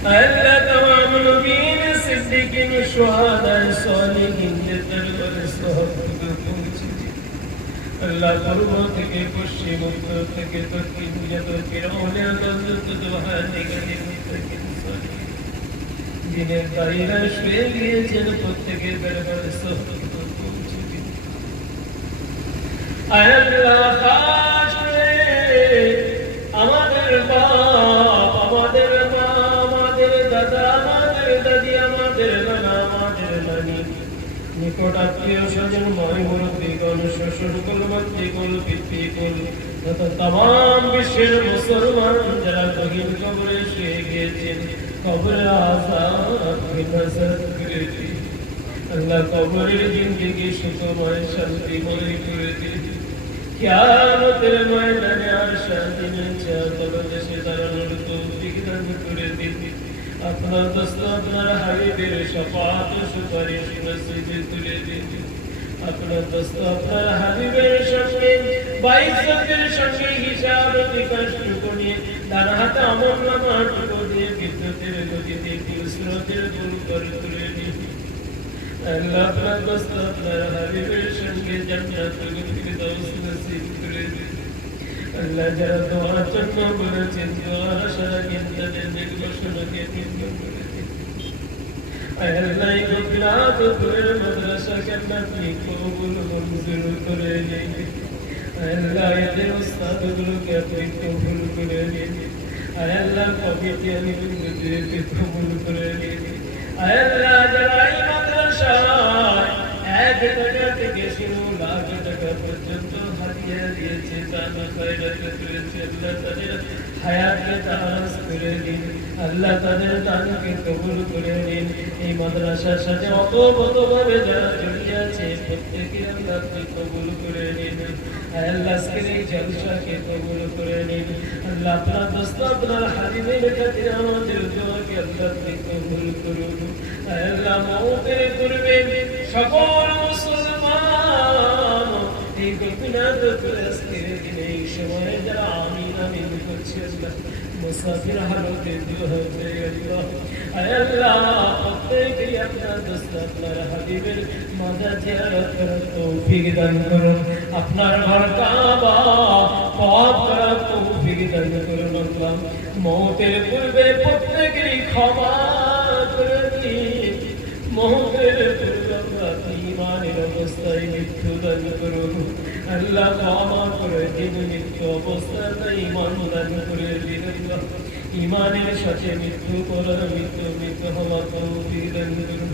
আল্লাহ तमाम নবীন সিদ্দিকিন শুহাদা সালিহিনদের দরবারে সওয়াবগুলো পৌঁছে দিন। আল্লাহ পূর্ব থেকে পশ্চিম উত্তর থেকে দক্ষিণ যত ফিরআউনের যত দোহানিগারির মুত্তাকিন সালিহিন দিনের দায়ীরা শুয়ে গিয়েছেন প্রত্যেকের দরবারে সওয়াবগুলো পৌঁছে দিন। আল্লাহ খাস করে আমাদের বাপ, আমাদের মা, আমাদের দাদা, আমাদের দাদি, আমাদের নানা, আমাদের নানি, নিকট আত্মীয় স্বজন, ময় মুরব্বীগণ, শ্বশুরকুল, মাতৃকুল, পিতৃকুল তথা তামাম বিশ্বের মুসলমান যারা গহীন কবরে শুয়ে গিয়েছেন, কবরের আযাব হেফাজত করে দিন। আল্লাহ কবরের জিন্দেগি সুখময় শান্তিময় করে দিন। কিয়ামতের ময়দানে আর শান্তির তলদেশে দাঁড়ানোর তৌফিক দান করে দিন। আপনার দোস্ত আপনার হাবিবের শাফাআত সুপারিশ নসিব করে দিন। আপনার দোস্ত আপনার হাবিবের সঙ্গে বাইজ্জতের সঙ্গে হিসাব নিকাশ নিয়ে ডান হাতে আমলনামা দিয়ে বিদ্যুতের গতিতে স্রোতের পুল করে তুলে দিন। আল্লাহ আপনার দোস্ত আপনার হাবিবের সঙ্গে জান্নাতুল ফিরদাউস নসিব করে দিন। আল্লাহ যারা দোয়ার জন্য বলেছেন দোয়ার আশারা তাদের নেক বাসনাকে পূর্ণ করে দিন। আল্লাহ এই গোপীনাথপুরের মাদ্রাসাকে আপনি কবুল মঞ্জুর করে নিন। আল্লাহ এদের উস্তাদগুলোকে আপনি কবুল করে নিন। আল্লাহ কমিটি আলিমদেরকে কবুল করে নিন। আল্লাহ যারা এই মাদ্রাসায় 1 টাকা থেকে শুরু লাখ টাকা পর্যন্ত হাদিয়া দিয়েছে, দান খয়রাত করেছে, আল্লাহ তাদের হায়াতকে দারাজ করে দিন। আল্লাহ তাদের দানকে কবুল করে নিন। এই মাদ্রাসার সাথে অতভাবে যারা জড়িয়ে আছে প্রত্যেকে আল্লাহ আপনি কবুল করে নিন। আল্লাহ আজকের এই জলসাকে কবুল করে নিন। আল্লাহ আপনার দোস্ত আপনার হাবিবের খাতিরে আমাদের দোয়াকে আল্লাহ আপনি কবুল করুন। আল্লাহ মওতের পূর্বে সকল মুসলমান এই গোপীনাথপুর আজকের দিনে এই সময়ে যারা আমিন আমিন করছে আল্লাহ মুসাফির হালতে দুহাতে আল্লাহ প্রত্যেকেই আপনার দোস্ত আপনার হাবিবের মাজার জিয়ারত করার তৌফিক দান করুন। আপনার ঘর কাবা পাক করার তৌফিক দান করুন। আল্লাহ মওতের পূর্বে প্রত্যেকেরই ক্ষমা করে দিন। মওতের পূর্বে আপনার ঈমানের অবস্থায় মৃত্যু দান করুন। আল্লাহ ক্ষমা করে দিন। মৃত্যু অবস্থাতে ঈমান দান করে দিন। ঈমানের সাথে মৃত্যু করার মৃত্যু হওয়ার তৌফিক দান করুন।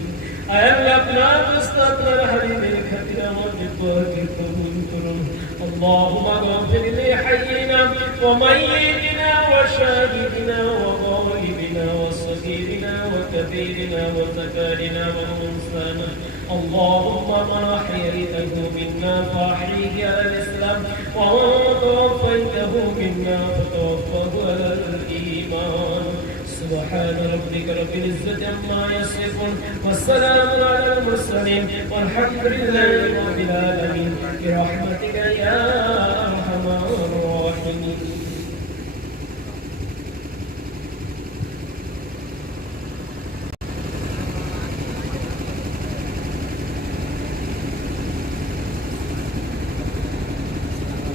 আল্লাহ আপনার দোস্ত আপনার হাবিবের খাতিরে আমাদের দোয়াকে কবুল করুন। اللهم اغفر لحينا وميتنا وشاهدنا وغائبنا وصغيرنا وكبيرنا وذكرنا وانثانا اللهم من احييته منا فاحيه على الاسلام ومن توفيته منا فتوفه على الايمان. سبحان ربك رب العزة عما يصفون والسلام على المرسلين والحمد لله رب العالمين برحمتك يا